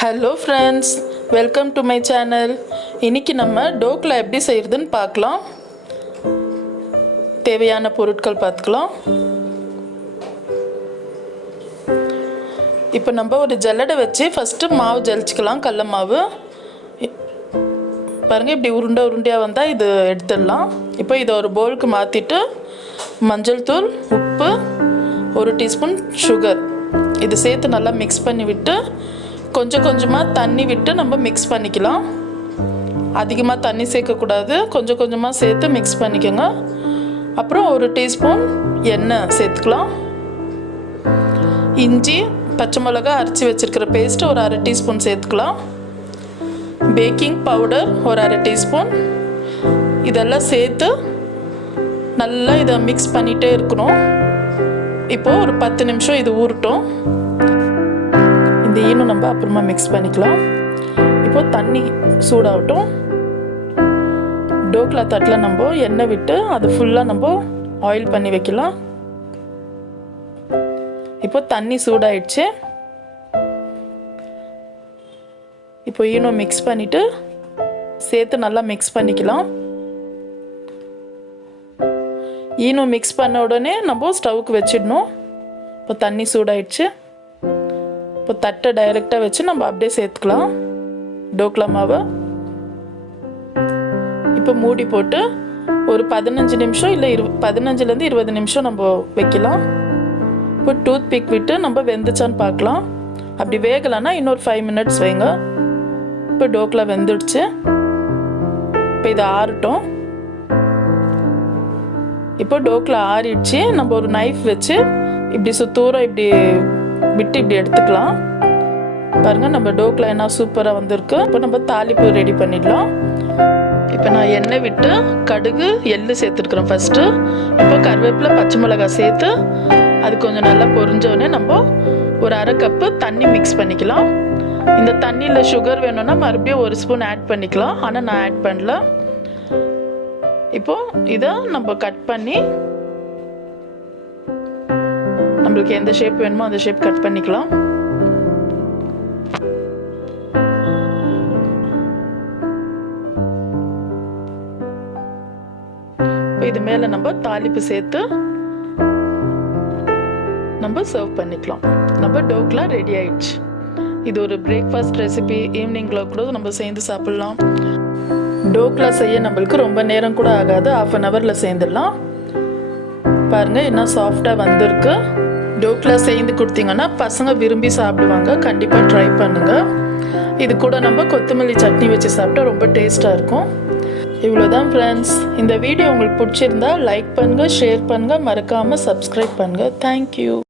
Hello friends, welcome to my channel. இன்றைக்கி நம்ம டோக்லா எப்படி செய்கிறதுன்னு பார்க்கலாம். தேவையான பொருட்கள் பார்த்துக்கலாம். இப்போ நம்ம ஒரு ஜல்லடை வச்சு ஃபஸ்ட்டு மாவு ஜலிச்சிக்கலாம். கடல மாவு பாருங்கள், இப்படி உருண்டையாக வந்தால் இது எடுத்துடலாம். இப்போ இதை ஒரு பவுலுக்கு மாற்றிட்டு மஞ்சள் தூள், உப்பு, 1 டீஸ்பூன் சுகர் இது சேர்த்து நல்லா மிக்ஸ் பண்ணி விட்டு கொஞ்சம் கொஞ்சமாக தண்ணி விட்டு நம்ம மிக்ஸ் பண்ணிக்கலாம். அதிகமாக தண்ணி சேர்க்கக்கூடாது, கொஞ்சம் கொஞ்சமாக சேர்த்து மிக்ஸ் பண்ணிக்கோங்க. அப்புறம் 1 டீஸ்பூன் எண்ணெய் சேர்த்துக்கலாம். இஞ்சி, பச்சை மிளகா அரைச்சி வச்சுருக்கிற பேஸ்ட்டு ஒரு 1/2 டீஸ்பூன் சேர்த்துக்கலாம். பேக்கிங் பவுடர் ஒரு 1/2 டீஸ்பூன். இதெல்லாம் சேர்த்து நல்லா இதை மிக்ஸ் பண்ணிகிட்டே இருக்கணும். இப்போது ஒரு 10 நிமிஷம் இது ஊறட்டும். இந்த ஈனும் நம்ம அப்புறமா மிக்ஸ் பண்ணிக்கலாம். இப்போ தண்ணி சூடாகட்டும். டோக்லா தட்டில் நம்ம எண்ணெய் விட்டு அது ஃபுல்லாக நம்ம ஆயில் பண்ணி வைக்கலாம். இப்போ தண்ணி சூடாயிடுச்சு. இப்போ ஈனும் மிக்ஸ் பண்ணிவிட்டு சேர்த்து நல்லா மிக்ஸ் பண்ணிக்கலாம். ஈனும் மிக்ஸ் பண்ண உடனே நம்ம ஸ்டவ்வுக்கு வச்சிடணும். இப்போ தண்ணி சூடாயிடுச்சு. இப்போ தட்டை டைரெக்டாக வச்சு நம்ம அப்படியே சேர்த்துக்கலாம் டோக்லா மாவை. இப்போ மூடி போட்டு ஒரு 15 நிமிஷம் இல்லை 15லேருந்து 20 நிமிஷம் நம்ம வைக்கலாம். இப்போ டூத் பிக் விட்டு நம்ம வெந்துச்சான்னு பார்க்கலாம். அப்படி வேகலைன்னா இன்னொரு 5 மினிட்ஸ் வைங்க. இப்போ டோக்லா வெந்துடுச்சு. இப்போ இதை ஆறட்டும். இப்போ டோக்லா ஆறிடுச்சு. நம்ம ஒரு நைஃப் வச்சு இப்படி தூரம் இப்படி விட்டு இப்படி எடுத்துக்கலாம். பாருங்கள், நம்ம டோக்லா என்ன சூப்பராக வந்திருக்கு. இப்போ நம்ம தாளிப்பு ரெடி பண்ணிடலாம். இப்போ நான் எண்ணெய் விட்டு கடுகு, எள்ளு சேர்த்துருக்குறேன் ஃபஸ்ட்டு. இப்போ கருவேப்பிலை, பச்சை மிளகாய் சேர்த்து அது கொஞ்சம் நல்லா பொரிஞ்சோடனே நம்ம ஒரு 1/2 கப்பு தண்ணி மிக்ஸ் பண்ணிக்கலாம். இந்த தண்ணியில் சுகர் வேணும்னா மறுபடியும் 1 ஸ்பூன் ஆட் பண்ணிக்கலாம். ஆனால் நான் ஆட் பண்ணல. இப்போது இதை நம்ம கட் பண்ணி நம்மளுக்கு எந்த ஷேப் வேணுமோ அந்த ஷேப் கட் பண்ணிக்கலாம். இது மேலே நம்ம தாளிப்பு சேர்த்து நம்ம சர்வ் பண்ணிக்கலாம். நம்ம டோக்லா ரெடி ஆயிடுச்சு. இது ஒரு பிரேக்ஃபாஸ்ட் ரெசிபி. ஈவினிங்கில் கூட நம்ம சேர்ந்து சாப்பிட்லாம். டோக்லா செய்ய நம்மளுக்கு ரொம்ப நேரம் கூட ஆகாது. 1/2 ஹவரில் சேர்ந்துடலாம். பாருங்கள், இன்னும் சாஃப்டாக வந்திருக்கு. டோக்லா செய்து கொடுத்தீங்கன்னா பசங்க விரும்பி சாப்பிடுவாங்க. கண்டிப்பாக ட்ரை பண்ணுங்கள். இது கூட நம்ம கொத்தமல்லி சட்னி வச்சு சாப்பிட்டா ரொம்ப டேஸ்ட்டாக இருக்கும். இவ்வளோதான் ஃப்ரெண்ட்ஸ். இந்த வீடியோ உங்களுக்கு பிடிச்சிருந்தா லைக் பண்ணுங்கள், ஷேர் பண்ணுங்கள், மறக்காமல் சப்ஸ்கிரைப் பண்ணுங்கள். தேங்க்யூ.